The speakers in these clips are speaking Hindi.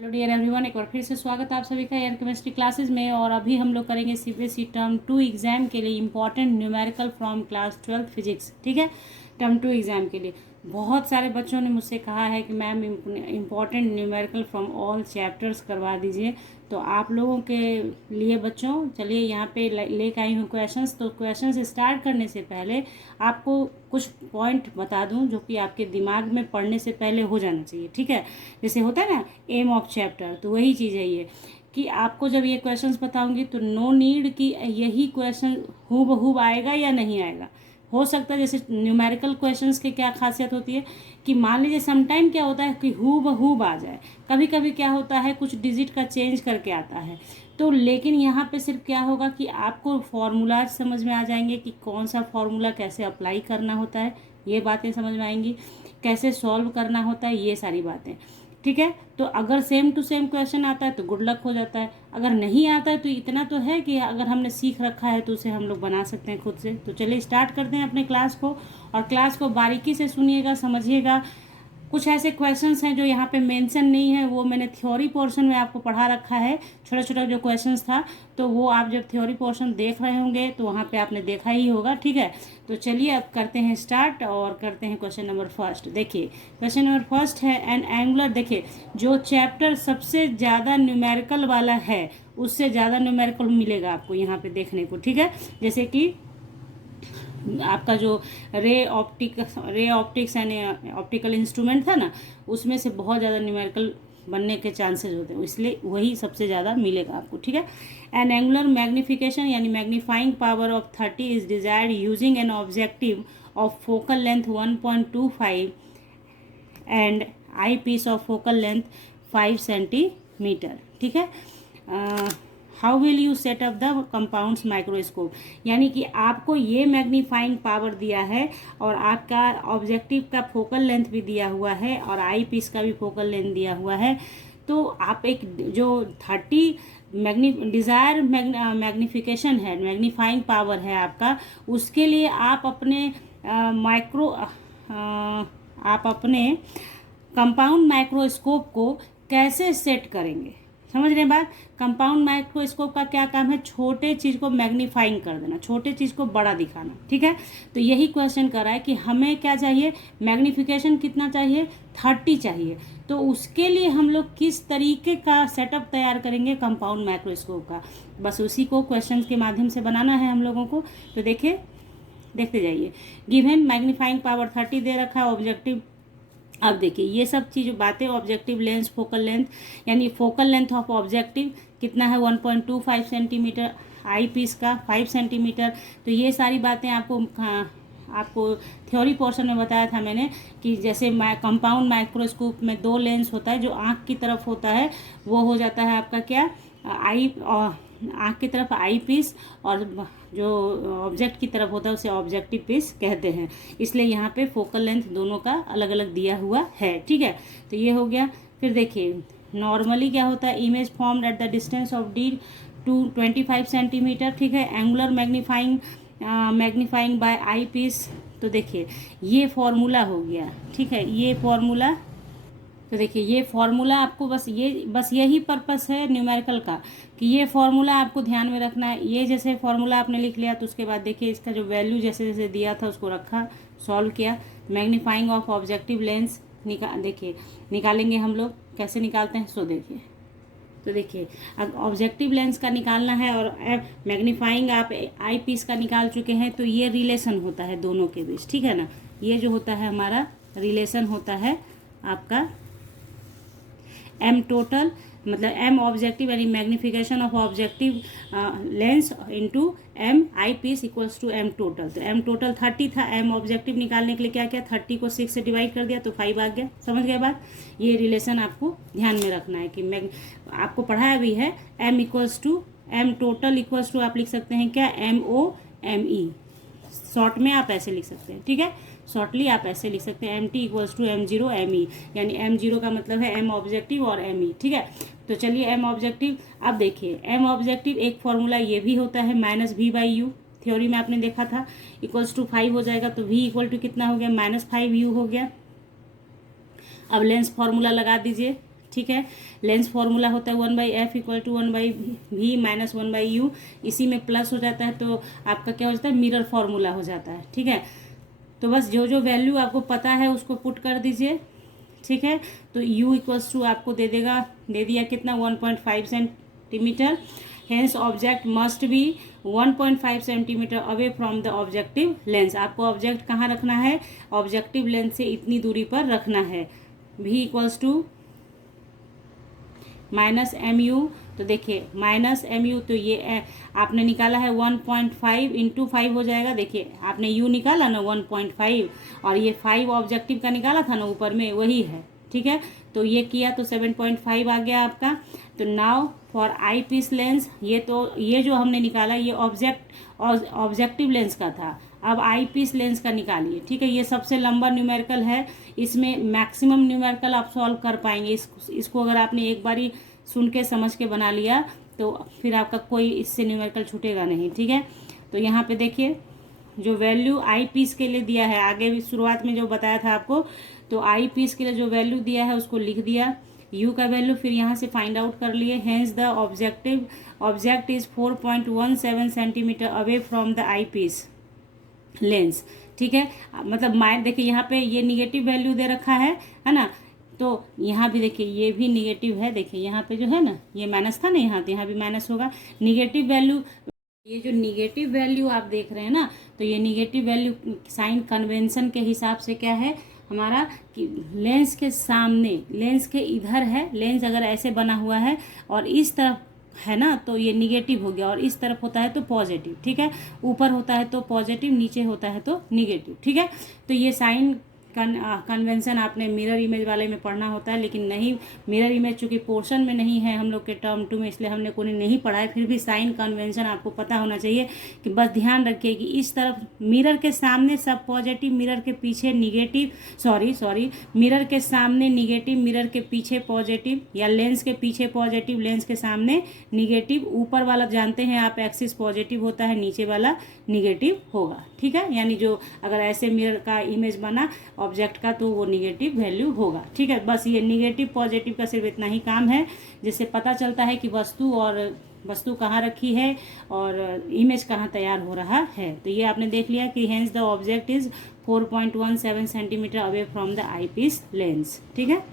हेलो डियर एवरीवन, एक बार फिर से स्वागत है आप सभी का एयर केमिस्ट्री क्लासेस में। और अभी हम लोग करेंगे सीबीएसई टर्म 2 एग्जाम के लिए important numerical from class 12 physics. ठीक है, टर्म 2 एग्जाम के लिए बहुत सारे बच्चों ने मुझसे कहा है कि ma'am important numerical from all chapters करवा दीजिए। तो आप लोगों के लिए बच्चों चलिए यहाँ पे लेकर आई हूँ क्वेश्चंस। तो क्वेश्चंस स्टार्ट करने से पहले आपको कुछ पॉइंट बता दूँ जो कि आपके दिमाग में पढ़ने से पहले हो जाना चाहिए। ठीक है, जैसे होता है ना एम ऑफ चैप्टर, तो वही चीज़ है ये कि आपको जब ये क्वेश्चंस बताऊंगी तो नो नीड कि यही क्वेश्चन हूबहू आएगा या नहीं आएगा। हो सकता है जैसे न्यूमेरिकल क्वेश्चंस की क्या खासियत होती है कि मान लीजिए समटाइम क्या होता है कि हूबहू आ जाए, कभी कभी क्या होता है कुछ डिजिट का चेंज करके आता है। तो लेकिन यहाँ पे सिर्फ क्या होगा कि आपको फॉर्मूलाज समझ में आ जाएंगे कि कौन सा फॉर्मूला कैसे अप्लाई करना होता है, ये बातें समझ में आएंगी, कैसे सॉल्व करना होता है, ये सारी बातें। ठीक है, तो अगर सेम टू सेम क्वेश्चन आता है तो गुड लक हो जाता है, अगर नहीं आता है तो इतना तो है कि अगर हमने सीख रखा है तो उसे हम लोग बना सकते हैं खुद से। तो चलिए स्टार्ट करते हैं अपने क्लास को, और क्लास को बारीकी से सुनिएगा, समझिएगा। कुछ ऐसे क्वेश्चंस हैं जो यहाँ पे मेंशन नहीं है, वो मैंने थ्योरी पोर्शन में आपको पढ़ा रखा है, छोटा छोटा जो क्वेश्चंस था। तो वो आप जब थ्योरी पोर्शन देख रहे होंगे तो वहाँ पे आपने देखा ही होगा। ठीक है, तो चलिए अब करते हैं स्टार्ट और करते हैं क्वेश्चन नंबर फर्स्ट। देखिए क्वेश्चन नंबर फर्स्ट है एन एंगुलर। देखिए जो चैप्टर सबसे ज़्यादा न्यूमेरिकल वाला है उससे ज़्यादा न्यूमेरिकल मिलेगा आपको यहाँ पे देखने को। ठीक है, जैसे कि आपका जो ray optics and optical instrument था ना, उसमें से बहुत ज़्यादा न्यूमेरिकल बनने के चांसेस होते हैं, इसलिए वही सबसे ज़्यादा मिलेगा आपको। ठीक है, एन एंगुलर मैग्निफिकेशन यानी magnifying power of 30 is desired using an objective of focal length 1.25 and eyepiece of focal length 5 centimetre. ठीक है, how will you set up the compounds microscope, यानी कि आपको ये मैग्नीफाइंग पावर दिया है और आपका ऑब्जेक्टिव का फोकल लेंथ भी दिया हुआ है और आई पीस का भी फोकल लेंथ दिया हुआ है। तो आप एक जो 30 डिज़ायर मैग्निफिकेशन है, मैग्नीफाइंग पावर है आपका, उसके लिए आप अपने आप अपने कंपाउंड माइक्रोस्कोप को कैसे सेट करेंगे। समझ रहे हैं बात। कंपाउंड माइक्रोस्कोप का क्या काम है, छोटे चीज़ को मैग्नीफाइंग कर देना, छोटे चीज़ को बड़ा दिखाना। ठीक है, तो यही क्वेश्चन कर रहा है कि हमें क्या चाहिए, मैग्नीफिकेशन कितना चाहिए, 30 चाहिए। तो उसके लिए हम लोग किस तरीके का सेटअप तैयार करेंगे कंपाउंड माइक्रोस्कोप का, बस उसी को क्वेश्चन के माध्यम से बनाना है हम लोगों को। तो देखिए, देखते जाइए। गिवन मैग्नीफाइंग पावर 30 दे रखा है, ऑब्जेक्टिव। अब देखिए ये सब चीज़ बातें, ऑब्जेक्टिव लेंस, फोकल लेंथ, यानी फोकल लेंथ ऑफ ऑब्जेक्टिव कितना है 1.25 सेंटीमीटर, आई पीस का 5 सेंटीमीटर। तो ये सारी बातें आपको थ्योरी पोर्शन में बताया था मैंने कि जैसे कंपाउंड माइक्रोस्कोप में 2 लेंस होता है, जो आँख की तरफ होता है वो हो जाता है आपका क्या, आई, आँख की तरफ आई पीस, और जो ऑब्जेक्ट की तरफ होता है उसे ऑब्जेक्टिव पीस कहते हैं। इसलिए यहाँ पे फोकल लेंथ दोनों का अलग अलग दिया हुआ है। ठीक है, तो ये हो गया। फिर देखिए नॉर्मली क्या होता है, image formed at the distance of D to 25 centimetre. ठीक है, angular magnifying by eyepiece. तो देखिए ये फॉर्मूला हो गया। ठीक है, ये फॉर्मूला, तो देखिए ये फॉर्मूला आपको बस यही पर्पस है न्यूमेरिकल का कि ये फॉर्मूला आपको ध्यान में रखना है। ये जैसे फॉर्मूला आपने लिख लिया तो उसके बाद देखिए इसका जो वैल्यू जैसे जैसे दिया था उसको रखा, सॉल्व किया। मैग्नीफाइंग ऑफ ऑब्जेक्टिव लेंस देखिए निकालेंगे हम लोग, कैसे निकालते हैं सो देखिए। तो देखिए अब ऑब्जेक्टिव लेंस का निकालना है और मैग्नीफाइंग आप आई पीस का निकाल चुके हैं, तो ये रिलेशन होता है दोनों के बीच। ठीक है ना, ये जो होता है हमारा रिलेशन होता है आपका एम टोटल, मतलब एम ऑब्जेक्टिव यानी magnification of objective lens into M eyepiece equals to M total. तो एम टोटल 30 था, एम ऑब्जेक्टिव निकालने के लिए क्या किया, 30 को 6 से डिवाइड कर दिया तो 5 आ गया। समझ गए बात। ये रिलेशन आपको ध्यान में रखना है कि आपको पढ़ाया भी है, M equals to M total equals to आप लिख सकते हैं क्या, MOME, शॉर्ट में आप ऐसे लिख सकते हैं। ठीक है, शॉर्टली आप ऐसे लिख सकते हैं MT equals to M0 ME, यानी M0 का मतलब है M ऑब्जेक्टिव और ME। ठीक है, तो चलिए M ऑब्जेक्टिव। अब देखिए M ऑब्जेक्टिव एक फॉर्मूला ये भी होता है -V/U, थ्योरी में आपने देखा था, इक्वल्स टू 5 हो जाएगा। तो V इक्वल टू कितना हो गया, -5U हो गया। अब लेंस फॉर्मूला लगा दीजिए। ठीक है। लेंस फॉर्मूला होता है 1/f equal to 1/v minus 1/u, इसी में प्लस हो जाता है तो आपका क्या हो जाता है, मिरर फॉर्मूला हो जाता है, ठीक है। तो बस जो जो वैल्यू आपको पता है उसको पुट कर दीजिए, ठीक है। तो u इक्वल्स टू आपको दे दिया कितना 1.5 centimetre. Hence object must be 1.5 centimetre away from the objective lens. आपको ऑब्जेक्ट कहाँ रखना है, ऑब्जेक्टिव लेंस से इतनी दूरी पर रखना है। v equals to minus M U, तो देखिए माइनस एम यू, तो ये आपने निकाला है 1.5 इंटू 5 हो जाएगा। देखिए आपने u निकाला ना 1.5, और ये 5 ऑब्जेक्टिव का निकाला था ना ऊपर में, वही है, ठीक है। तो ये किया तो 7.5 आ गया आपका। तो now for eyepiece lens, ये जो हमने निकाला ये ऑब्जेक्टिव लेंस का था। अब आई पीस लेंस का निकालिए, ठीक है। ये सबसे लंबा न्यूमेरिकल है, इसमें मैक्सिमम न्यूमेरिकल आप सॉल्व कर पाएंगे। इसको अगर आपने एक बारी सुन के समझ के बना लिया तो फिर आपका कोई इससे न्यूमेरिकल छूटेगा नहीं, ठीक है। तो यहाँ पे देखिए जो वैल्यू आई पीस के लिए दिया है, आगे भी शुरुआत में जो बताया था आपको, तो आई पीस के लिए जो वैल्यू दिया है उसको लिख दिया, यू का वैल्यू फिर यहाँ से फाइंड आउट कर लिए। Hence the object is 4.17 centimetre away from the eyepiece lens, ठीक है। मतलब देखिए यहाँ पे ये निगेटिव वैल्यू दे रखा है ना, तो यहाँ भी देखिए ये भी निगेटिव है। देखिए यहाँ पे जो है ना, ये माइनस था ना यहाँ, तो यहाँ भी माइनस होगा। निगेटिव वैल्यू, ये जो निगेटिव वैल्यू आप देख रहे हैं ना, तो ये निगेटिव वैल्यू साइन कन्वेंशन के हिसाब से क्या है हमारा, कि लेंस के सामने, लेंस के इधर है, लेंस अगर ऐसे बना हुआ है और इस तरफ है ना, तो ये निगेटिव हो गया, और इस तरफ होता है तो पॉजिटिव, ठीक है। ऊपर होता है तो पॉजिटिव, नीचे होता है तो निगेटिव, ठीक है। तो ये साइन कन्वेंशन आपने मिरर इमेज वाले में पढ़ना होता है, लेकिन नहीं, मिरर इमेज चूंकि पोर्शन में नहीं है हम लोग के टर्म 2 में, इसलिए हमने कोई नहीं पढ़ा है। फिर भी साइन कन्वेंशन आपको पता होना चाहिए, कि बस ध्यान रखिए कि इस तरफ मिरर के सामने सब पॉजिटिव, मिरर के पीछे निगेटिव, सॉरी मिरर के सामने निगेटिव, मिरर के पीछे पॉजिटिव, या लेंस के पीछे पॉजिटिव, लेंस के सामने निगेटिव। ऊपर वाला जानते हैं आप एक्सिस पॉजिटिव होता है, नीचे वाला निगेटिव होगा, ठीक है। यानी जो अगर ऐसे मिरर का इमेज बना ऑब्जेक्ट का तो वो निगेटिव वैल्यू होगा, ठीक है। बस ये निगेटिव पॉजिटिव का सिर्फ इतना ही काम है, जिससे पता चलता है कि वस्तु कहाँ रखी है और इमेज कहाँ तैयार हो रहा है। तो ये आपने देख लिया कि hence the object is 4.17 centimetre away from the eyepiece lens, ठीक है।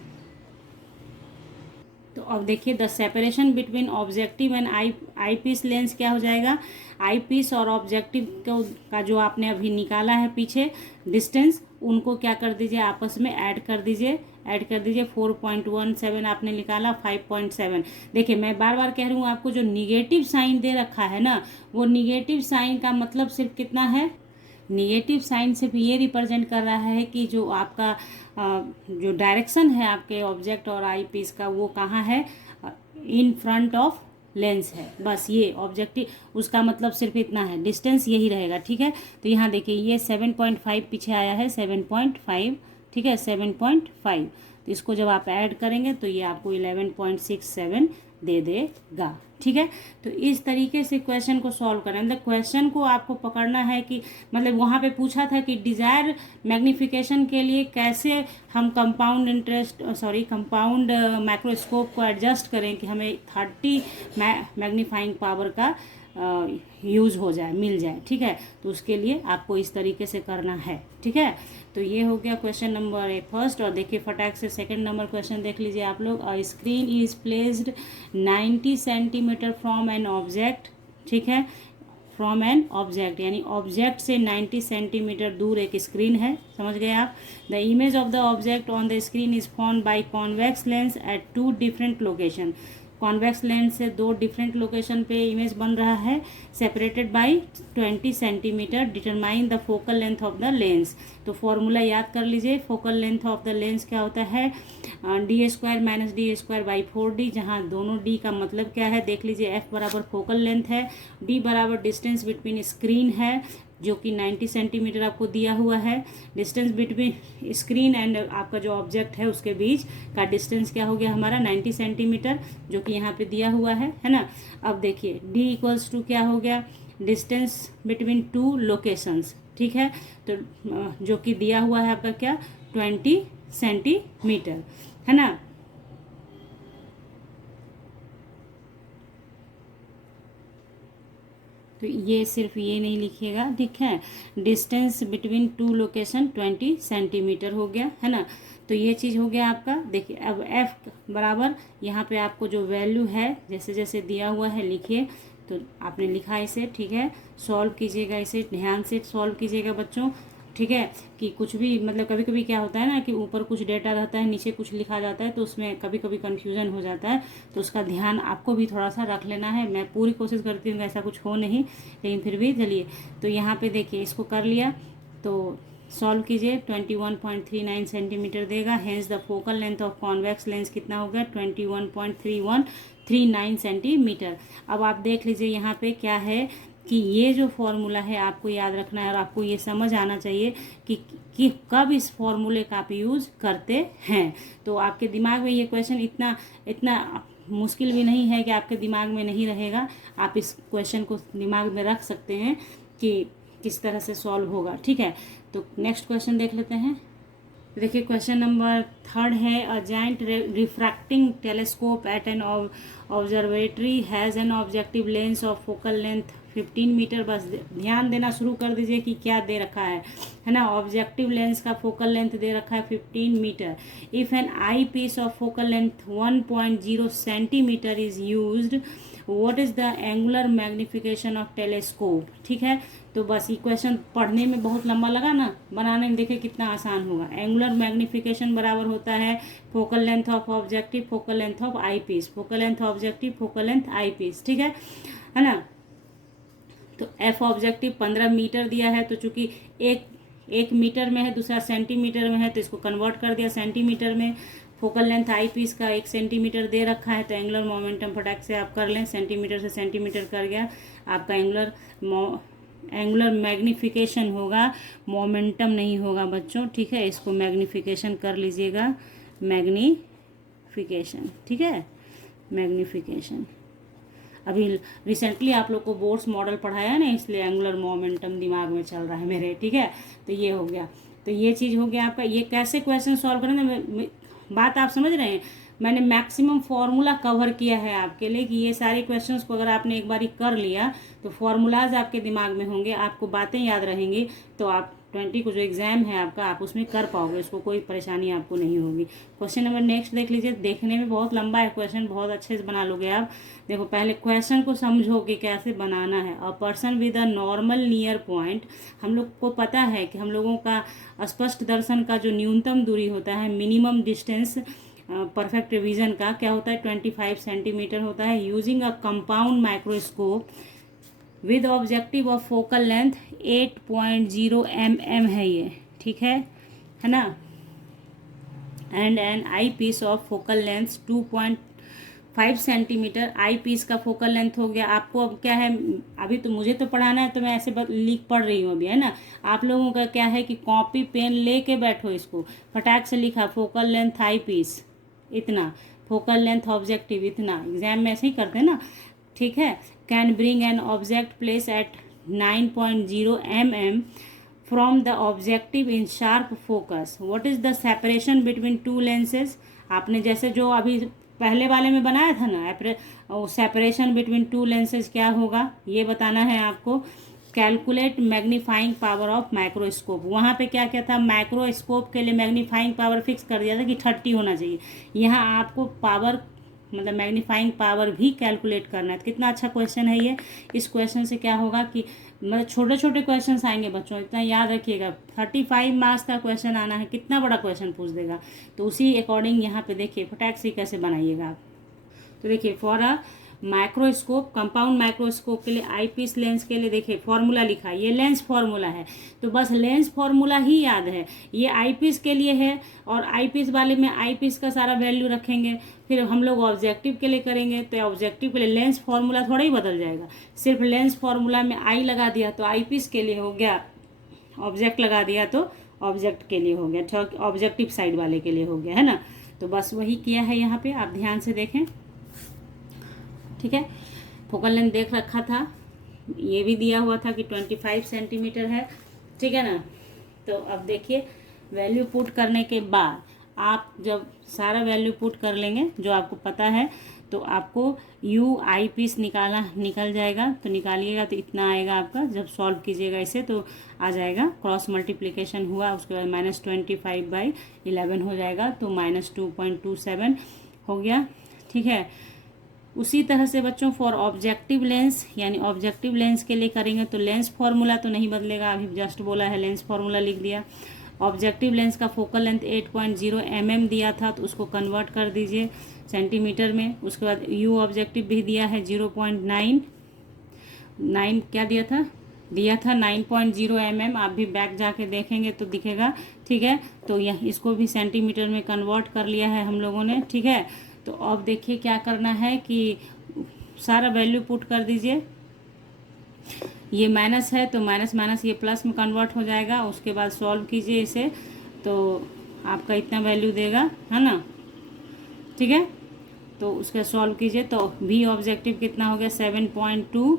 तो अब देखिए the separation between objective and eyepiece lens क्या हो जाएगा, आई पीस और ऑब्जेक्टिव का जो आपने अभी निकाला है पीछे डिस्टेंस, उनको क्या कर दीजिए, आपस में ऐड कर दीजिए 4.17 आपने निकाला 5.7। देखिए मैं बार बार कह रही हूँ आपको, जो निगेटिव साइन दे रखा है ना, वो निगेटिव साइन का मतलब सिर्फ कितना है, निगेटिव साइन सिर्फ ये रिप्रेजेंट कर रहा है कि जो आपका जो डायरेक्शन है आपके ऑब्जेक्ट और आई पीस का, वो कहाँ है, इन फ्रंट ऑफ लेंस है। बस ये ऑब्जेक्टिव उसका मतलब सिर्फ इतना है, डिस्टेंस यही रहेगा, ठीक है। तो यहाँ देखिए ये 7.5 पीछे आया है, 7.5, ठीक है, 7.5। तो इसको जब आप ऐड करेंगे तो ये आपको 11.67 दे देगा, ठीक है। तो इस तरीके से क्वेश्चन को सॉल्व करें, मतलब क्वेश्चन को आपको पकड़ना है कि, मतलब वहाँ पे पूछा था कि डिजायर मैग्नीफिकेशन के लिए कैसे हम कंपाउंड माइक्रोस्कोप को एडजस्ट करें कि हमें 30 मैग्नीफाइंग पावर का यूज़ हो जाए, मिल जाए, ठीक है। तो उसके लिए आपको इस तरीके से करना है, ठीक है। तो ये हो गया क्वेश्चन नंबर 1 फर्स्ट। और देखिए फटाक से सेकंड नंबर क्वेश्चन देख लीजिए आप लोग। A screen is placed 90 centimetre from an object, ठीक है, फ्रॉम एन ऑब्जेक्ट, यानी ऑब्जेक्ट से 90 सेंटीमीटर दूर एक स्क्रीन है, समझ गए आप। The image of the object on the screen is formed by convex lens at 2 different location. Convex lens से 2 डिफरेंट लोकेशन पे इमेज बन रहा है, separated by 20 centimetre. Determine the focal length of the lens. तो फॉर्मूला याद कर लीजिए, focal length of the lens क्या होता है, d² माइनस d²/4d, जहाँ दोनों d का मतलब क्या है देख लीजिए। f बराबर फोकल लेंथ है, d बराबर डिस्टेंस बिटवीन स्क्रीन है जो कि 90 सेंटीमीटर आपको दिया हुआ है। डिस्टेंस बिटवीन स्क्रीन एंड आपका जो ऑब्जेक्ट है उसके बीच का डिस्टेंस क्या हो गया हमारा 90 सेंटीमीटर, जो कि यहाँ पे दिया हुआ है ना। अब देखिए d इक्वल्स टू क्या हो गया, डिस्टेंस बिटवीन 2 लोकेशंस, ठीक है। तो जो कि दिया हुआ है आपका क्या 20 सेंटीमीटर, है ना। तो ये सिर्फ ये नहीं लिखिएगा, ठीक है। Distance between two location 20 centimetre हो गया, है ना। तो ये चीज़ हो गया आपका। देखिए अब एफ बराबर यहाँ पे आपको जो वैल्यू है जैसे जैसे दिया हुआ है लिखिए। तो आपने लिखा इसे, ठीक है। सॉल्व कीजिएगा, इसे ध्यान से सॉल्व कीजिएगा बच्चों, ठीक है। कि कुछ भी मतलब कभी कभी क्या होता है ना कि ऊपर कुछ डेटा रहता है, नीचे कुछ लिखा जाता है, तो उसमें कभी कभी कन्फ्यूज़न हो जाता है। तो उसका ध्यान आपको भी थोड़ा सा रख लेना है। मैं पूरी कोशिश करती हूँ ऐसा कुछ हो नहीं, लेकिन फिर भी चलिए। तो यहाँ पे देखिए इसको कर लिया, तो सॉल्व कीजिए। 21.39 सेंटीमीटर देगा। Hence the focal length of convex lens कितना हो गया? 21.3139 सेंटीमीटर। अब आप देख लीजिए यहाँ पे क्या है कि ये जो फॉर्मूला है आपको याद रखना है और आपको ये समझ आना चाहिए कि कब इस फॉर्मूले का आप यूज़ करते हैं। तो आपके दिमाग में ये क्वेश्चन इतना मुश्किल भी नहीं है कि आपके दिमाग में नहीं रहेगा। आप इस क्वेश्चन को दिमाग में रख सकते हैं कि किस तरह से सॉल्व होगा, ठीक है। तो नेक्स्ट क्वेश्चन देख लेते हैं। देखिए क्वेश्चन नंबर 3 है। A giant refracting telescope at an observatory has an objective lens of focal length 15 metre. बस ध्यान देना शुरू कर दीजिए कि क्या दे रखा है ना। ऑब्जेक्टिव लेंस का फोकल लेंथ दे रखा है 15 metre. If an eyepiece of focal length 1.0 centimetre is used, what is the angular magnification of telescope, ठीक है। तो बस ये क्वेश्चन पढ़ने में बहुत लंबा लगा ना, बनाने में देखिए कितना आसान होगा। एंगुलर मैग्निफिकेशन बराबर होता है focal length of objective, focal length of eyepiece, focal length objective, focal length eyepiece, ठीक है ना। तो एफ ऑब्जेक्टिव 15 मीटर दिया है, तो चूंकि एक मीटर में है, दूसरा सेंटीमीटर में है, तो इसको कन्वर्ट कर दिया सेंटीमीटर में। फोकल लेंथ आई पीस का 1 सेंटीमीटर दे रखा है, तो एंगुलर मोमेंटम फटाक से आप कर लें। सेंटीमीटर से सेंटीमीटर कर गया आपका। एंगुलर मैग्निफिकेशन होगा, मोमेंटम नहीं होगा बच्चों, ठीक है। इसको मैग्निफिकेशन कर लीजिएगा, मैग्निफिकेशन, ठीक है, मैग्निफिकेशन। अभी रिसेंटली आप लोग को बोर्ड्स मॉडल पढ़ाया ना, इसलिए एंगुलर मोमेंटम दिमाग में चल रहा है मेरे, ठीक है। तो ये हो गया, तो ये चीज़ हो गया आपका। ये कैसे क्वेश्चन सॉल्व करें, बात आप समझ रहे हैं। मैंने मैक्सिमम फार्मूला कवर किया है आपके लिए कि ये सारे क्वेश्चंस को अगर आपने एक बारी कर लिया तो फार्मूलाज आपके दिमाग में होंगे, आपको बातें याद रहेंगी, तो आप 20 को जो एग्ज़ाम है आपका आप उसमें कर पाओगे, उसको कोई परेशानी आपको नहीं होगी। क्वेश्चन नंबर नेक्स्ट देख लीजिए। देखने में बहुत लंबा है क्वेश्चन, बहुत अच्छे से बना लोगे आप। देखो पहले क्वेश्चन को समझो कि कैसे बनाना है। A person with a normal near point, हम लोग को पता है कि हम लोगों का स्पष्ट दर्शन का जो न्यूनतम दूरी होता है, मिनिमम डिस्टेंस परफेक्ट विजन का क्या होता है, 25 सेंटीमीटर होता है। Using a compound microscope with objective of focal length 8.0 mm है ये, ठीक है ना। And an eyepiece of focal length 2.5 centimetre. Eyepiece का फोकल लेंथ हो गया। आपको अब क्या है, अभी तो मुझे तो पढ़ाना है तो मैं ऐसे लिख पढ़ रही हूँ अभी, है ना। आप लोगों का क्या है कि कॉपी पेन लेके बैठो, इसको फटाक से लिखा फोकल लेंथ आई पीस इतना, फोकल लेंथ ऑब्जेक्टिव इतना। एग्जाम में ऐसे ही करते हैं ना, ठीक है। Can bring an object place at 9.0 mm from the objective in sharp focus. What is the separation between two lenses. आपने जैसे जो अभी पहले वाले में बनाया था ना, सेपरेशन बिटवीन टू लेंसेज क्या होगा ये बताना है आपको। Calculate magnifying power of microscope. वहाँ पे क्या क्या था, माइक्रोस्कोप के लिए मैग्नीफाइंग पावर फिक्स कर दिया था कि 30 होना चाहिए। यहाँ आपको पावर मतलब मैग्नीफाइंग पावर भी कैलकुलेट करना है। तो कितना अच्छा क्वेश्चन है ये। इस क्वेश्चन से क्या होगा कि मतलब छोटे छोटे क्वेश्चन आएंगे बच्चों, इतना याद रखिएगा। 35 मार्क्स का क्वेश्चन आना है, कितना बड़ा क्वेश्चन पूछ देगा। तो उसी अकॉर्डिंग यहाँ पे देखिए फटाक से कैसे बनाइएगा आप। तो देखिए for a microscope, compound microscope के लिए आई पीस लेंस के लिए देखिए फॉर्मूला लिखा है, ये लेंस फॉर्मूला है। तो बस लेंस फॉर्मूला ही याद है, ये आई पीस के लिए है। और आई पीस वाले में आई पीस का सारा वैल्यू रखेंगे। फिर हम लोग ऑब्जेक्टिव के लिए करेंगे तो ऑब्जेक्टिव के लिए लेंस फॉर्मूला थोड़ा ही बदल जाएगा। सिर्फ लेंस फॉर्मूला में आई लगा दिया तो आई पीस के लिए हो गया, ऑब्जेक्ट लगा दिया तो ऑब्जेक्ट के लिए हो गया, ऑब्जेक्टिव साइड वाले के लिए हो गया, है ना। तो बस वही किया है यहाँ पे, आप ध्यान से देखें, ठीक है। फोकल लेंथ देख रखा था, ये भी दिया हुआ था कि 25 सेंटीमीटर है, ठीक है ना। तो अब देखिए वैल्यू पुट करने के बाद आप जब सारा वैल्यू पुट कर लेंगे जो आपको पता है, तो आपको यू आई पीस निकल जाएगा। तो निकालिएगा तो इतना आएगा आपका, जब सॉल्व कीजिएगा इसे तो आ जाएगा। क्रॉस मल्टीप्लिकेशन हुआ, उसके बाद -25/11 हो जाएगा, तो -2.27 हो गया। ठीक है, उसी तरह से बच्चों फॉर ऑब्जेक्टिव लेंस, यानी ऑब्जेक्टिव लेंस के लिए करेंगे तो लेंस फार्मूला तो नहीं बदलेगा, अभी जस्ट बोला है लेंस फार्मूला लिख दिया। ऑब्जेक्टिव लेंस का फोकल लेंथ 8.0 mm दिया था, तो उसको कन्वर्ट कर दीजिए सेंटीमीटर में। उसके बाद यू ऑब्जेक्टिव भी दिया है 0.9 क्या दिया था 9.0 mm। आप भी बैक जाके देखेंगे तो दिखेगा। ठीक है, तो यह इसको भी सेंटीमीटर में कन्वर्ट कर लिया है हम लोगों ने। ठीक है, तो अब देखिए क्या करना है कि सारा वैल्यू पुट कर दीजिए। ये माइनस है तो माइनस माइनस ये प्लस में कन्वर्ट हो जाएगा। उसके बाद सॉल्व कीजिए इसे तो आपका इतना वैल्यू देगा, है ना। ठीक है, तो उसका सॉल्व कीजिए तो वी ऑब्जेक्टिव कितना हो गया 7.2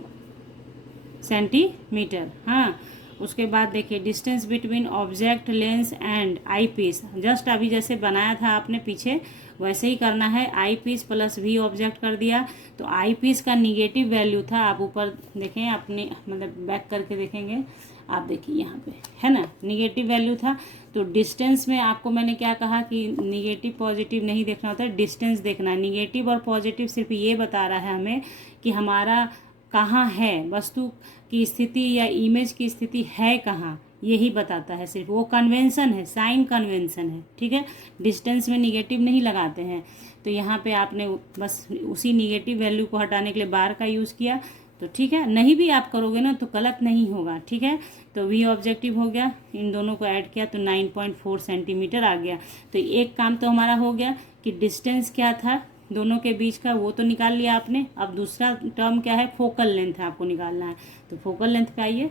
सेंटीमीटर। हाँ, उसके बाद देखिए distance between object lens and eyepiece, just अभी जैसे बनाया था आपने पीछे वैसे ही करना है। आई पीस प्लस वी ऑब्जेक्ट कर दिया, तो आई पीस का निगेटिव वैल्यू था। आप ऊपर देखें अपने मतलब बैक करके देखेंगे, आप देखिए यहाँ पे है ना निगेटिव वैल्यू था। तो डिस्टेंस में आपको मैंने क्या कहा कि निगेटिव पॉजिटिव नहीं देखना होता है, डिस्टेंस देखना है। निगेटिव और पॉजिटिव सिर्फ ये बता रहा है हमें कि हमारा कहाँ है, वस्तु की स्थिति या इमेज की स्थिति है कहाँ, यही बताता है सिर्फ। वो कन्वेंशन है, साइन कन्वेंशन है। ठीक है, डिस्टेंस में निगेटिव नहीं लगाते हैं। तो यहाँ पे आपने बस उसी निगेटिव वैल्यू को हटाने के लिए बार का यूज़ किया, तो ठीक है। नहीं भी आप करोगे ना तो गलत नहीं होगा। ठीक है, तो वी ऑब्जेक्टिव हो गया, इन दोनों को ऐड किया तो 9.4 सेंटीमीटर आ गया। तो एक काम तो हमारा हो गया कि डिस्टेंस क्या था दोनों के बीच का, वो तो निकाल लिया आपने। अब दूसरा टर्म क्या है, फोकल लेंथ है, आपको निकालना है। तो फोकल लेंथ का आइए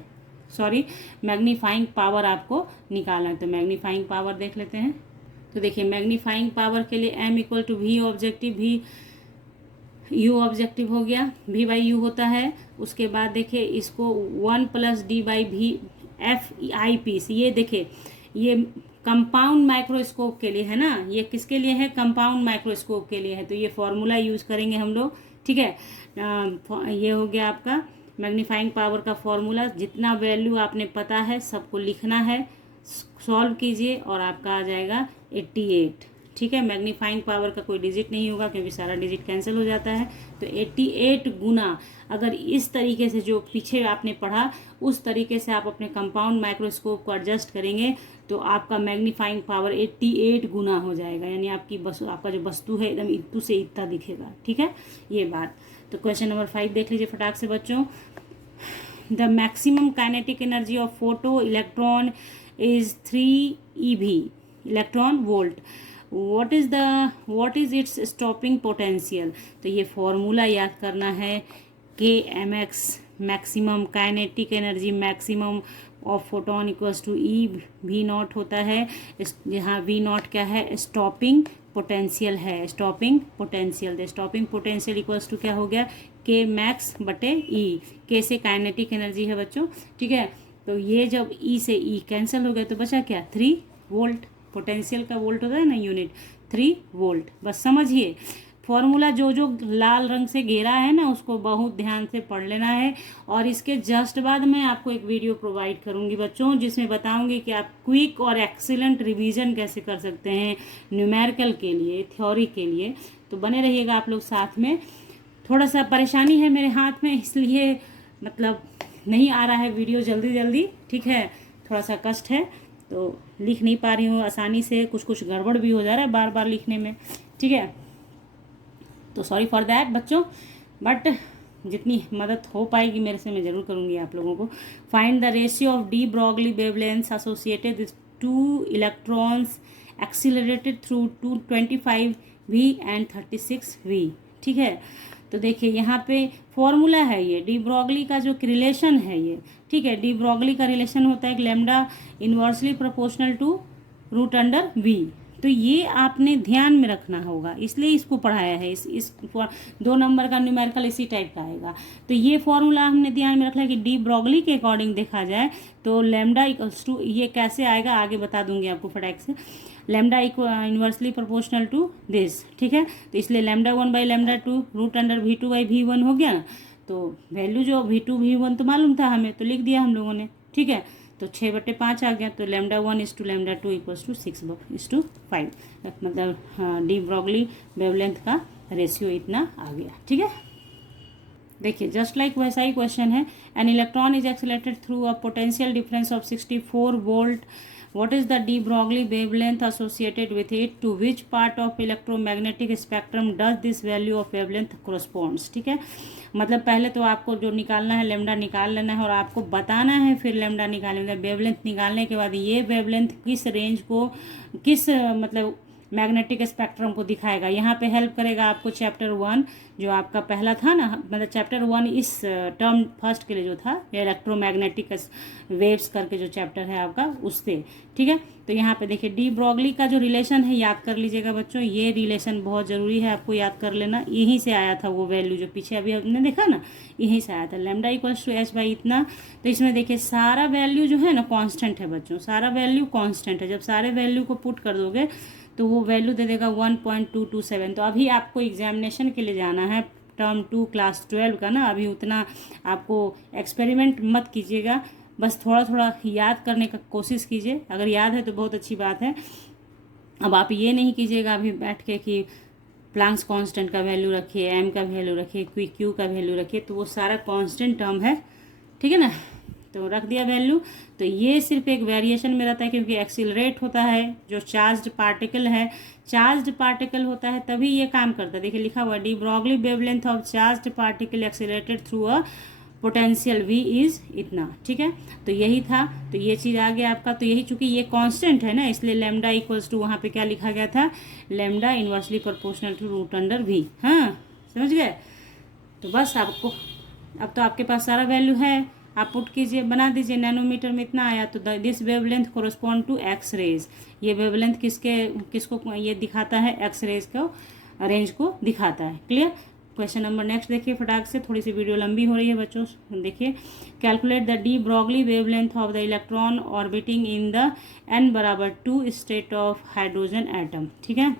मैग्नीफाइंग पावर आपको निकालना है। तो मैग्नीफाइंग पावर देख लेते हैं। तो देखिए मैग्नीफाइंग पावर के लिए m equal to V objective, भी यू ऑब्जेक्टिव हो गया, v बाई यू होता है। उसके बाद देखिए इसको 1 + d/v एफ आई पीस, ये देखिए ये कंपाउंड माइक्रोस्कोप के लिए है ना, ये किसके लिए है, कंपाउंड माइक्रोस्कोप के लिए है। तो ये फॉर्मूला यूज़ करेंगे हम लोग। ठीक है, ये हो गया आपका मैग्नीफाइंग पावर का फॉर्मूला। जितना वैल्यू आपने पता है सबको लिखना है, सॉल्व कीजिए और आपका आ जाएगा 88। ठीक है, मैग्नीफाइंग पावर का कोई डिजिट नहीं होगा क्योंकि सारा डिजिट कैंसिल हो जाता है। तो 88 गुना, अगर इस तरीके से जो पीछे आपने पढ़ा उस तरीके से आप अपने कंपाउंड माइक्रोस्कोप को एडजस्ट करेंगे तो आपका मैग्नीफाइंग पावर 88 गुना हो जाएगा। यानी आपका जो वस्तु है एकदम इतू से इतना दिखेगा। ठीक है, ये बात। तो क्वेश्चन नंबर 5 देख लीजिए फटाक से बच्चों। The maximum kinetic energy of photoelectron is 3 eV electron volt. What is its stopping potential. तो ये फॉर्मूला याद करना है, KMX maximum kinetic energy maximum of photon equals to EV0 होता है। यहाँ V0 क्या है, स्टॉपिंग पोटेंशियल है, स्टॉपिंग पोटेंशियल। तो स्टॉपिंग पोटेंशियल इक्वल्स टू क्या हो गया, K_max/E। K से काइनेटिक एनर्जी है बच्चों। ठीक है, तो ये जब E से E कैंसिल हो गया तो बचा क्या, 3 वोल्ट। पोटेंशियल का वोल्ट होता है ना यूनिट, 3 वोल्ट। बस समझिए फॉर्मूला जो जो लाल रंग से घेरा है ना उसको बहुत ध्यान से पढ़ लेना है। और इसके जस्ट बाद मैं आपको एक वीडियो प्रोवाइड करूंगी बच्चों जिसमें बताऊंगी कि आप क्विक और एक्सीलेंट रिवीजन कैसे कर सकते हैं न्यूमेरिकल के लिए, थ्योरी के लिए। तो बने रहिएगा आप लोग साथ में। थोड़ा सा परेशानी है मेरे हाथ में, इसलिए मतलब नहीं आ रहा है वीडियो जल्दी। ठीक है, थोड़ा सा कष्ट है तो लिख नहीं पा रही हूँ आसानी से, कुछ गड़बड़ भी हो जा रहा है बार बार लिखने में। ठीक है, तो सॉरी फॉर दैट बच्चों, बट जितनी मदद हो पाएगी मेरे से मैं ज़रूर करूँगी आप लोगों को। Find the ratio of D Broglie wavelength associated with 2 electrons accelerated through 225V and 36V। ठीक है, तो देखिए यहाँ पे फॉर्मूला है ये डी ब्रॉगली का जो रिलेशन है ये। ठीक है, डी ब्रॉगली का रिलेशन होता है lambda inversely proportional to √V। तो ये आपने ध्यान में रखना होगा, इसलिए इसको पढ़ाया है। इस 2 नंबर का न्यूमेरिकल इसी टाइप का आएगा। तो ये फॉर्मूला हमने ध्यान में रखना है कि डी ब्रॉगली के अकॉर्डिंग देखा जाए तो लैम्डा इक्वल्स टू, ये कैसे आएगा आगे बता दूंगी आपको फटाक से, lambda inversely proportional to this, ठीक है। तो इसलिए lambda 1 by lambda 2 root under V2 by V1 हो गया ना। तो वैल्यू जो V2 V1 तो मालूम था हमें, तो लिख दिया हम लोगों ने, ठीक है। तो 6/5 आ गया। तो lambda 1 is to lambda 2 equals to 6:5, मतलब डी ब्रॉगली वेवलेंथ का रेशियो इतना आ गया, ठीक है। देखिए जस्ट लाइक वैसा ही क्वेश्चन है। An electron is accelerated through a potential difference of 64 volt, what is the de Broglie wavelength associated with it, to which part of electromagnetic spectrum does this value of wavelength corresponds, ठीक है। मतलब पहले तो आपको जो निकालना है लेमडा निकाल लेना है और आपको बताना है फिर लेमडा निकालेंगे। वेवलेंथ निकालने के बाद ये वेवलेंथ किस रेंज को, किस मतलब मैग्नेटिक स्पेक्ट्रम को दिखाएगा। यहाँ पे हेल्प करेगा आपको चैप्टर 1 जो आपका पहला था ना, मतलब चैप्टर 1 इस टर्म फर्स्ट के लिए जो था, इलेक्ट्रोमैग्नेटिक वेव्स करके जो चैप्टर है आपका उससे, ठीक है। तो यहाँ पे देखिए डी ब्रॉगली का जो रिलेशन है याद कर लीजिएगा बच्चों, ये रिलेशन बहुत ज़रूरी है आपको याद कर लेना। यहीं से आया था वो वैल्यू जो पीछे अभी हमने देखा ना, यहीं से आया था lambda equals to h by इतना। तो इसमें देखिए सारा वैल्यू जो है ना कांस्टेंट है बच्चों, सारा वैल्यू कांस्टेंट है। जब सारे वैल्यू को पुट कर दोगे तो वो वैल्यू दे देगा 1.227। तो अभी आपको एग्जामिनेशन के लिए जाना है टर्म 2 क्लास 12 का ना, अभी उतना आपको एक्सपेरिमेंट मत कीजिएगा, बस थोड़ा थोड़ा याद करने का कोशिश कीजिए। अगर याद है तो बहुत अच्छी बात है। अब आप ये नहीं कीजिएगा अभी बैठ के कि प्लांक्स कांस्टेंट का वैल्यू रखिए, एम का वैल्यू रखिए, क्यू का वैल्यू रखिए, तो वो सारा कांस्टेंट टर्म है, ठीक है ना। तो रख दिया वैल्यू। तो ये सिर्फ एक वेरिएशन में रहता है क्योंकि एक्सिलरेट होता है, जो चार्ज्ड पार्टिकल है, चार्ज्ड पार्टिकल होता है तभी ये काम करता है। देखिए लिखा हुआ D Broglie wavelength of charged particle accelerated through a potential V is इतना, ठीक है। तो यही था, तो ये चीज़ आ गया आपका। तो यही चूंकि ये कांस्टेंट है ना, इसलिए लैम्डा इक्वल्स टू वहाँ पे क्या लिखा गया था, lambda inversely proportional to root under V। हाँ समझ गए। तो बस आपको अब तो आपके पास सारा वैल्यू है, आप पुट कीजिए, बना दीजिए। नैनोमीटर में इतना आया तो this wavelength correspond to X rays. ये वेवलेंथ किसको ये दिखाता है, एक्स रेज को रेंज को दिखाता है। क्लियर। क्वेश्चन नंबर नेक्स्ट देखिए फटाक से, थोड़ी सी वीडियो लंबी हो रही है बच्चों, देखिए। Calculate the D Broglie wavelength of the electron orbiting in the n बराबर 2 स्टेट ऑफ हाइड्रोजन एटम, ठीक है।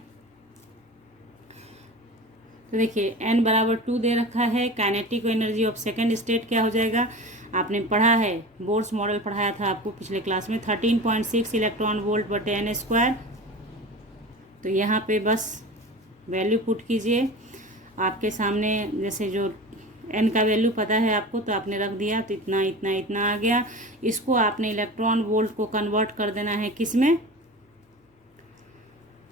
तो देखिए n बराबर 2 दे रखा है। Kinetic energy of second state क्या हो जाएगा, आपने पढ़ा है, बोर्स मॉडल पढ़ाया था आपको पिछले क्लास में, 13.6 इलेक्ट्रॉन वोल्ट बटे n स्क्वायर। तो यहाँ पे बस वैल्यू पुट कीजिए आपके सामने, जैसे जो n का वैल्यू पता है आपको तो आपने रख दिया, तो इतना इतना इतना आ गया। इसको आपने इलेक्ट्रॉन वोल्ट को कन्वर्ट कर देना है किस में,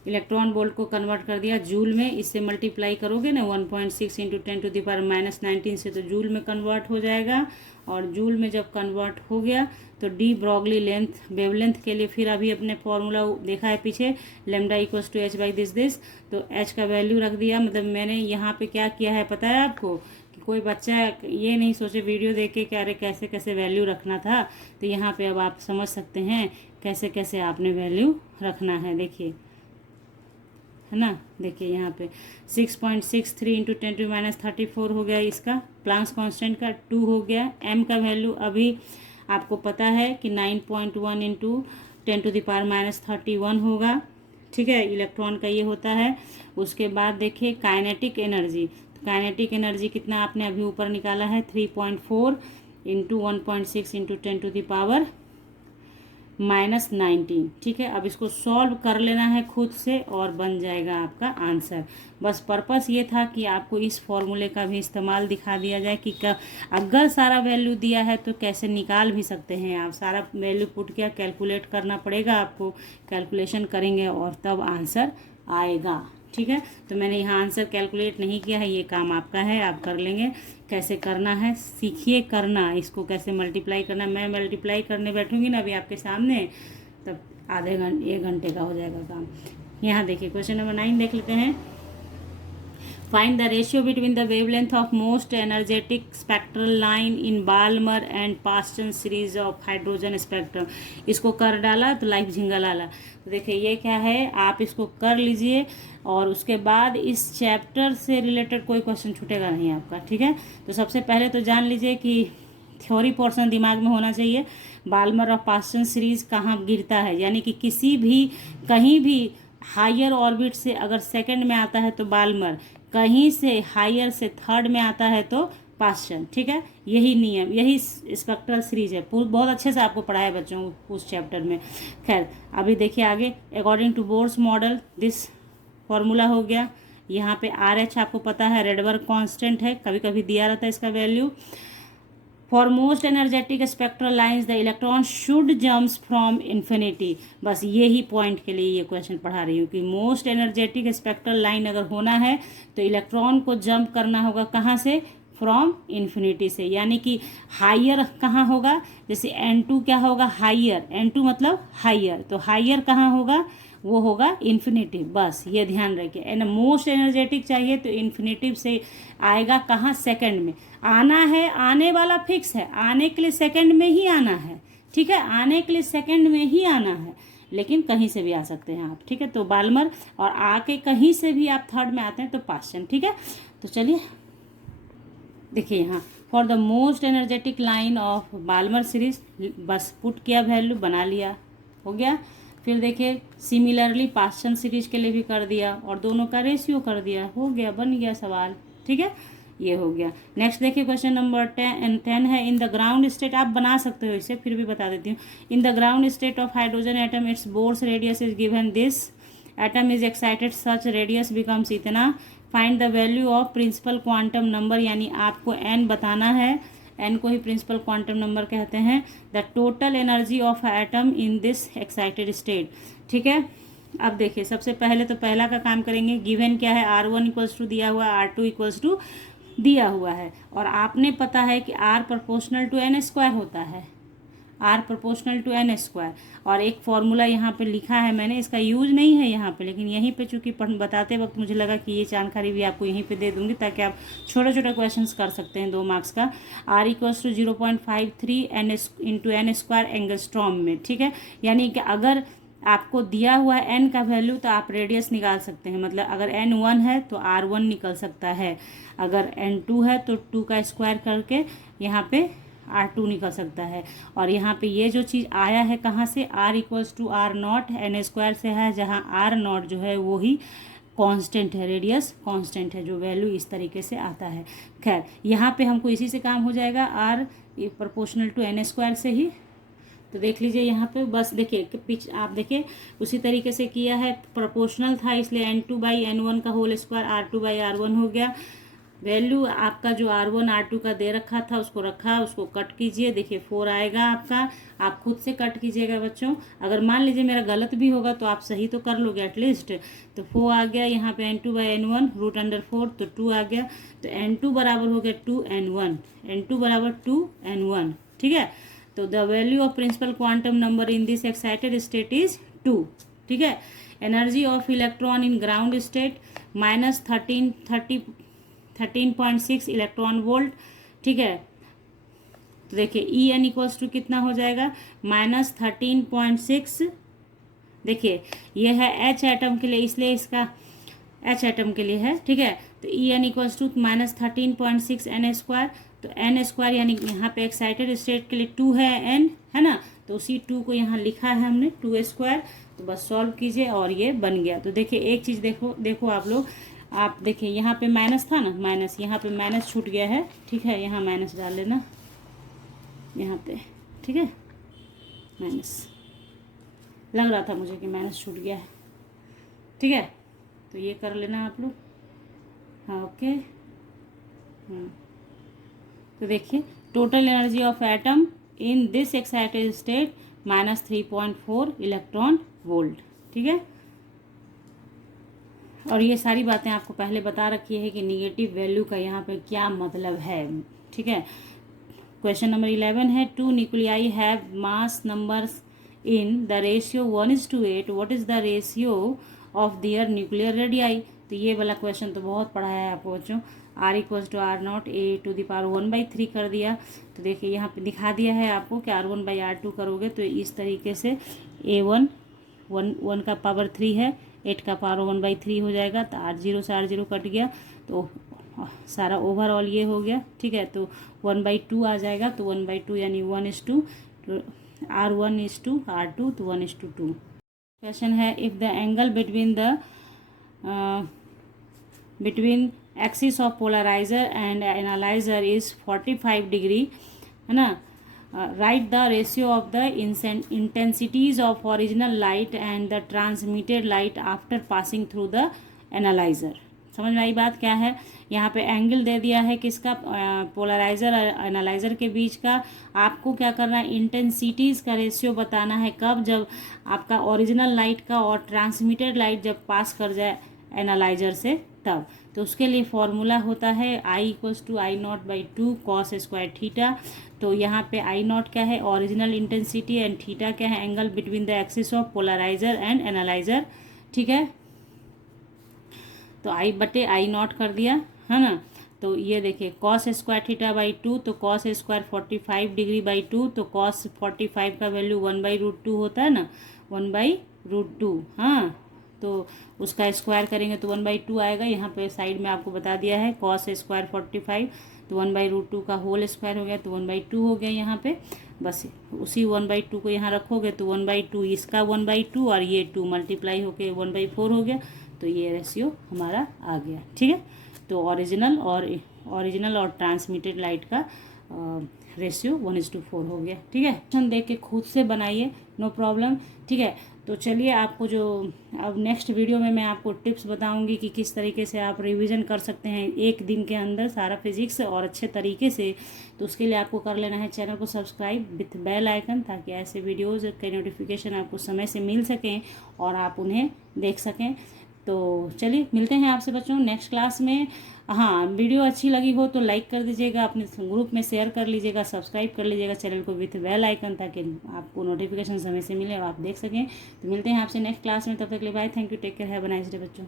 इलेक्ट्रॉन वोल्ट को कन्वर्ट कर दिया जूल में। इससे मल्टीप्लाई करोगे ना 1.6 इंटू 10⁻⁻19 से, तो जूल में कन्वर्ट हो जाएगा। और जूल में जब कन्वर्ट हो गया तो डी ब्रॉगली लेंथ वेवलेंथ के लिए फिर अभी अपने फॉर्मूला देखा है पीछे, lambda equals to h by this. तो एच का वैल्यू रख दिया। मतलब मैंने यहाँ पे क्या किया है पता है आपको, कि कोई बच्चा ये नहीं सोचे वीडियो देख के कि अरे कैसे कैसे वैल्यू रखना था। तो यहाँ पे अब आप समझ सकते हैं कैसे कैसे आपने वैल्यू रखना है। देखिए है ना, देखिए यहाँ पे 6.63 इंटू 10⁻34 हो गया इसका, प्लांक्स कांस्टेंट का 2 हो गया। एम का वैल्यू अभी आपको पता है कि 9.1 इंटू 10⁻31 होगा, ठीक है, इलेक्ट्रॉन का ये होता है। उसके बाद देखिए काइनेटिक एनर्जी, तो काइनेटिक एनर्जी कितना आपने अभी ऊपर निकाला है, 3.4 इंटू 1.6 इंटू 10⁻⁻19, ठीक है। अब इसको सॉल्व कर लेना है खुद से और बन जाएगा आपका आंसर। बस पर्पस ये था कि आपको इस फॉर्मूले का भी इस्तेमाल दिखा दिया जाए कि अगर सारा वैल्यू दिया है तो कैसे निकाल भी सकते हैं आप। सारा वैल्यू पुट किया, कैलकुलेट करना पड़ेगा आपको, कैलकुलेशन करेंगे और तब आंसर आएगा, ठीक है। तो मैंने यहाँ आंसर कैलकुलेट नहीं किया है, ये काम आपका है, आप कर लेंगे। कैसे करना है सीखिए करना, इसको कैसे मल्टीप्लाई करना। मैं मल्टीप्लाई करने बैठूंगी ना अभी आपके सामने, तब आधे घंटे 1 घंटे का हो जाएगा काम। यहाँ देखिए क्वेश्चन नंबर 9 देख लेते हैं। Find the ratio between the wavelength of most energetic spectral line in Balmer and Paschen series of hydrogen spectrum. इसको कर डाला तो लाइफ झिंगल आला। तो देखिए ये क्या है, आप इसको कर लीजिए और उसके बाद इस चैप्टर से रिलेटेड कोई क्वेश्चन छूटेगा नहीं आपका, ठीक है। तो सबसे पहले तो जान लीजिए कि थ्योरी पोर्शन दिमाग में होना चाहिए। बाल्मर और पास्टन सीरीज कहाँ गिरता है, यानी कि किसी भी कहीं भी हायर ऑर्बिट से अगर सेकंड में आता है तो बाल्मर, कहीं से हायर से थर्ड में आता है तो पास्टन, ठीक है। यही नियम, यही स्पेक्ट्रल सीरीज है। बहुत अच्छे से आपको पढ़ाया बच्चों को उस चैप्टर में। खैर अभी देखिए आगे, according to Bohr's model this formula हो गया। यहाँ पे RH आपको पता है रेडबर्ग कांस्टेंट है, कभी कभी दिया रहता है इसका value. For most energetic spectral lines the electron should jumps from infinity. बस यही पॉइंट के लिए ये क्वेश्चन पढ़ा रही हूँ कि मोस्ट एनर्जेटिक स्पेक्ट्रल लाइन अगर होना है तो इलेक्ट्रॉन को जंप करना होगा कहाँ से, फ्रॉम इन्फिनिटी से, यानी कि हायर कहाँ होगा, जैसे N2 क्या होगा, हायर, N2 मतलब हायर, तो हायर कहाँ होगा, वो होगा इन्फिनिटिव। बस ये ध्यान रखिए। एंड मोस्ट एनर्जेटिक चाहिए तो इन्फिनिटिव से आएगा कहाँ, सेकंड में आना है, आने वाला फिक्स है, आने के लिए सेकंड में ही आना है, ठीक है, आने के लिए सेकंड में ही आना है, लेकिन कहीं से भी आ सकते हैं आप, ठीक है। तो बाल्मर, और आके कहीं से भी आप थर्ड में आते हैं तो पास्टन, ठीक है। तो चलिए देखिए यहाँ for the most energetic line of Balmer series, बस पुट किया वैल्यू, बना लिया, हो गया। फिर देखिए सिमिलरली पास्टन सीरीज के लिए भी कर दिया और दोनों का रेशियो कर दिया, हो गया, बन गया सवाल, ठीक है, ये हो गया। नेक्स्ट देखिए क्वेश्चन नंबर 10 है। इन द ग्राउंड स्टेट, आप बना सकते हो इसे, फिर भी बता देती हूँ। In the ground state of hydrogen atom it's Bohr's radius is given this, atom is excited such radius becomes इतना, find the value of principal quantum number, यानी आपको n बताना है, n को ही प्रिंसिपल क्वांटम नंबर कहते हैं। The total energy of atom in this excited state, ठीक है। अब देखिए सबसे पहले तो पहला का काम करेंगे। गिवन क्या है, R1 इक्वल्स टू दिया हुआ है, R2 इक्वल्स टू दिया हुआ है, और आपने पता है कि R proportional to n square होता है, R proportional to n square. और एक फॉर्मूला यहाँ पे लिखा है मैंने, इसका यूज नहीं है यहाँ पे, लेकिन यहीं पे चूंकि बताते वक्त मुझे लगा कि ये जानकारी भी आपको यहीं पे दे दूंगी ताकि आप छोटे छोटे क्वेश्चंस कर सकते हैं 2 मार्क्स का। R equals to 0.53 n into n square angstrom में, ठीक है। यानी कि अगर आपको दिया हुआ है n का वैल्यू तो आप रेडियस निकाल सकते हैं, मतलब अगर n 1 है तो R1 निकल सकता है, अगर n 2 है तो 2 का स्क्वायर करके यहाँ पे R2 निकल सकता है। और यहाँ पे ये जो चीज़ आया है कहाँ से, R equals to R0 n square से है, जहाँ R0 जो है वो ही कांस्टेंट है, रेडियस कांस्टेंट है, जो वैल्यू इस तरीके से आता है। खैर यहाँ पे हमको इसी से काम हो जाएगा, R proportional to n square से ही। तो देख लीजिए यहाँ पे, बस देखिए आप देखिए उसी तरीके से किया है, प्रोपोर्शनल था इसलिए n2/n1 का होल स्क्वायर R2/R1 हो गया। वैल्यू आपका जो R1 R2 का दे रखा था उसको रखा, उसको कट कीजिए, देखिए 4 आएगा आपका, आप खुद से कट कीजिएगा बच्चों। अगर मान लीजिए मेरा गलत भी होगा तो आप सही तो कर लोगे एटलीस्ट। तो 4 आ गया यहाँ पे, n2/n1 √4 तो 2 आ गया, तो n2 बराबर हो गया 2n1, n2 बराबर 2n1, ठीक है। तो the value of principal quantum number in this excited state is 2, ठीक है। Energy of electron in ground state -13.6 electron volt, ठीक है। तो देखिए ई एन इक्वल्स टू कितना हो जाएगा, -13.6, देखिए ये है H एटम के लिए, इसलिए इसका H एटम के लिए है, ठीक है। तो E n equals to -13.6 n square, तो n स्क्वायर यानी यहाँ पे एक्साइटेड स्टेट के लिए 2 है n, है ना, तो उसी 2 को यहाँ लिखा है हमने 2 स्क्वायर। तो बस सॉल्व कीजिए और ये बन गया। तो देखिए एक चीज़ देखो आप लोग, आप देखिए यहाँ पे माइनस था ना, माइनस, यहाँ पे माइनस छूट गया है, ठीक है, यहाँ माइनस डाल लेना यहाँ पे, ठीक है, माइनस लग रहा था मुझे कि माइनस छूट गया है, ठीक है। तो ये कर लेना आप लोग, हाँ ओके। तो देखिए total energy of atom in this excited state -3.4 electron volt, ठीक है। और ये सारी बातें आपको पहले बता रखी है कि निगेटिव वैल्यू का यहाँ पे क्या मतलब है, ठीक है। क्वेश्चन नंबर 11 है, 2 nuclei have mass numbers in the ratio 1:8, what is the ratio of their nuclear radii. तो ये वाला क्वेश्चन तो बहुत पढ़ा है आपको बच्चों। r equals to R naught a to the power 1/3 कर दिया। तो देखिए यहाँ पे दिखा दिया है आपको कि r1/r2 करोगे तो इस तरीके से a1 1 का पावर 3 है, 8 का पावर 1/3 हो जाएगा। तो r0 से r0 कट गया तो सारा ओवरऑल ये हो गया, ठीक है। तो 1/2 आ जाएगा, तो 1/2 यानी 1:2, तो r1:r2 तो 1:2। क्वेश्चन है if the angle between axis of polariser and analyser is 45 degree, है ना। Right the ratio of the intensities of original light and the transmitted light after passing through the analyser. समझ में आई बात क्या है। यहाँ पे एंगल दे दिया है किसका, पोलराइजर और एनालाइजर के बीच का। आपको क्या करना है, इंटेंसिटीज़ का रेशियो बताना है। कब, जब आपका ओरिजिनल लाइट का और ट्रांसमिटेड लाइट जब पास कर जाए एनालाइजर से तब। तो उसके लिए फॉर्मूला होता है I equals to I0/2 cos square theta. तो यहाँ पे I0 क्या है, ओरिजिनल इंटेंसिटी, एंड थीटा क्या है, angle between the axis of polariser and analyser, ठीक है। तो I/I0 कर दिया, है ना। तो ये देखिए cos स्क्वायर थीटा/2, तो cos स्क्वायर 45 डिग्री/2, तो cos 45 का वैल्यू 1/√2 होता है ना, 1/√2। हाँ, तो उसका स्क्वायर करेंगे तो 1/2 आएगा। यहाँ पे साइड में आपको बता दिया है cos स्क्वायर 45, तो 1/√2 का होल स्क्वायर हो गया, तो 1/2 हो गया यहाँ पे। बस उसी 1/2 को यहाँ रखोगे तो 1/2 इसका 1/2 और ये 2 मल्टीप्लाई होके 1/4 हो गया। तो ये रेशियो हमारा आ गया, ठीक है। तो ओरिजिनल और ट्रांसमिटेड लाइट का रेशियो 1:4 हो गया, ठीक है। क्वेश्चन देख के खुद से बनाइए, नो प्रॉब्लम, ठीक है। तो चलिए आपको जो अब नेक्स्ट वीडियो में मैं आपको टिप्स बताऊंगी कि किस तरीके से आप रिवीजन कर सकते हैं एक दिन के अंदर सारा फिजिक्स और अच्छे तरीके से। तो उसके लिए आपको कर लेना है चैनल को सब्सक्राइब विथ बेल आइकन, ताकि ऐसे वीडियोज़ के नोटिफिकेशन आपको समय से मिल सकें और आप उन्हें देख सकें। तो चलिए मिलते हैं आपसे बच्चों नेक्स्ट क्लास में। हाँ, वीडियो अच्छी लगी हो तो लाइक कर दीजिएगा, अपने ग्रुप में शेयर कर लीजिएगा, सब्सक्राइब कर लीजिएगा चैनल को विथ बेल आइकन, ताकि आपको नोटिफिकेशन समय से मिले और आप देख सकें। तो मिलते हैं आपसे नेक्स्ट क्लास में, तब तक के लिए bye, thank you, take care, have a nice day बच्चों।